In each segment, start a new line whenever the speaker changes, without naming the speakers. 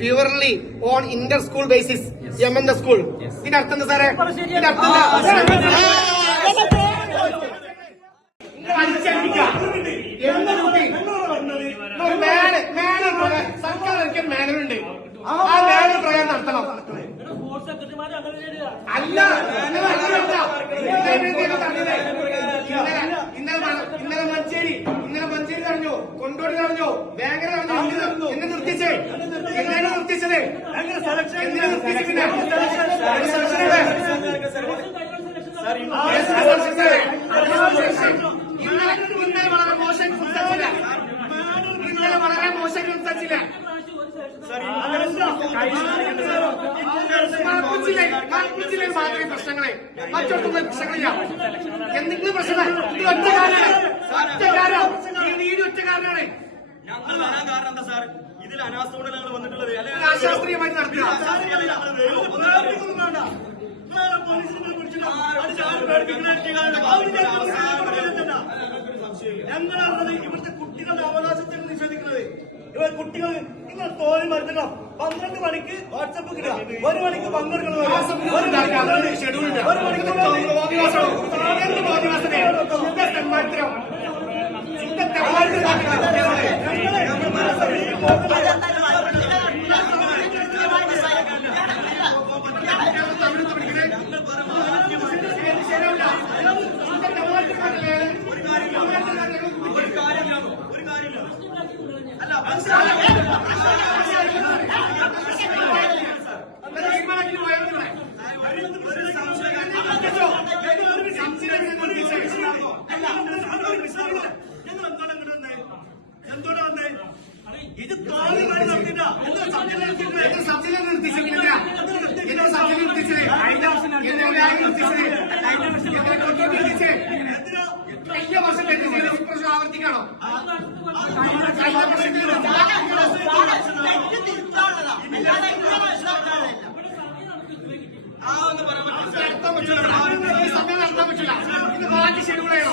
purely on inter school basis M N school ഇതിനർത്ഥം എന്താ സാറേ ഇതിന്റെ ഇന്നലെ ഇന്നലെ മഞ്ചേരി കൊണ്ടോടി കളഞ്ഞോ വേങ്ങര കളഞ്ഞോ എന്നെ നിർത്തിച്ചേ എന്നെ നിർത്തിച്ചത് ഇന്നലെ വളരെ മോശം സംസാരിച്ചില്ല ഇന്നലെ വളരെ മോശം സംസാരിച്ചില്ല മലപ്പുറം ജില്ലയിൽ മാത്രമേ പ്രശ്നങ്ങളെ മറ്റൊട്ടുള്ള പ്രശ്നങ്ങളില്ല എന്തെങ്കിലും പ്രശ്നങ്ങൾ ഇത് ഒറ്റ കാലമാണ് ഒറ്റക്കാരനാണ്
ഞങ്ങൾ വരാൻ കാരണം എന്താ സാർ ഇതിൽ അനാസ്ഥയോടെ ഞങ്ങൾ വന്നിട്ടുള്ളത്
അശാസ്ത്രീയമായി നടത്തിയ
ഞങ്ങളാണത് ഇവിടുത്തെ കുട്ടികളുടെ അവകാശത്തിന് നിഷേധിക്കുന്നത് ഇവർ കുട്ടികൾ നിങ്ങൾ തോന്നി മരുന്നണം പന്ത്രണ്ട് മണിക്ക് വാട്സപ്പ് കിട്ടുക ഒരു മണിക്ക് പങ്കെടുക്കണം ഒരു മണിക്ക്
ഷെഡ്യൂൾ മണിക്ക് மாத்திரம்
சிங்கத்தை
കഴിഞ്ഞ വർഷം ഇപ്രാവശ്യം ആവർത്തിക്കാണോ കഴിഞ്ഞ വർഷം
ആ ഒന്ന് പറയാൻ പറ്റില്ല
സമയം നടത്താൻ പറ്റില്ല ഇത് ബാക്കി ശരിയാണോ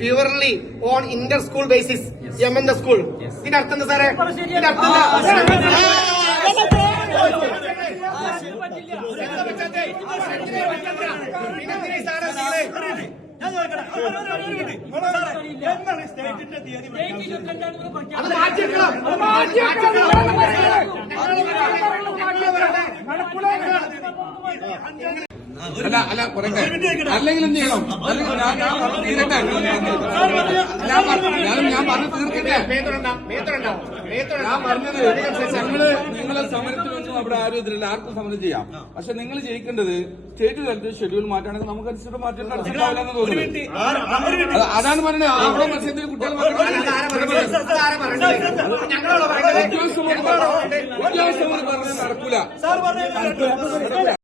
purely on inter school basis M N school ഇതിന്റെ അർത്ഥം എന്താ സാറേ ഇതിന്റെ അർത്ഥം
സ്റ്റേറ്റിന്റെ തീയതി
അല്ല അല്ല പറയട്ടെ അല്ലെങ്കിൽ എന്ത് ചെയ്യണം തീരട്ടെ ഞാൻ ഞാൻ പറഞ്ഞു തീർക്കട്ടെ ഞാൻ പറഞ്ഞത് ഞങ്ങള് നിങ്ങളെ സമരത്തിൽ അവിടെ ആരും ഇതിലില്ല ആർക്കും സമരം ചെയ്യാം പക്ഷെ നിങ്ങൾ ചെയ്യിക്കേണ്ടത് സ്റ്റേറ്റ് തലത്തിൽ ഷെഡ്യൂൾ മാറ്റാണെങ്കിൽ നമുക്ക് അനുസരിച്ച് മാറ്റേണ്ട ആവശ്യമില്ലെന്ന് തോന്നുന്നു അതാണ് പറഞ്ഞത് അവിടെ മത്സരത്തിൽ കുട്ടികൾ ഉദ്യോഗസ്ഥ പറഞ്ഞത് നടക്കൂല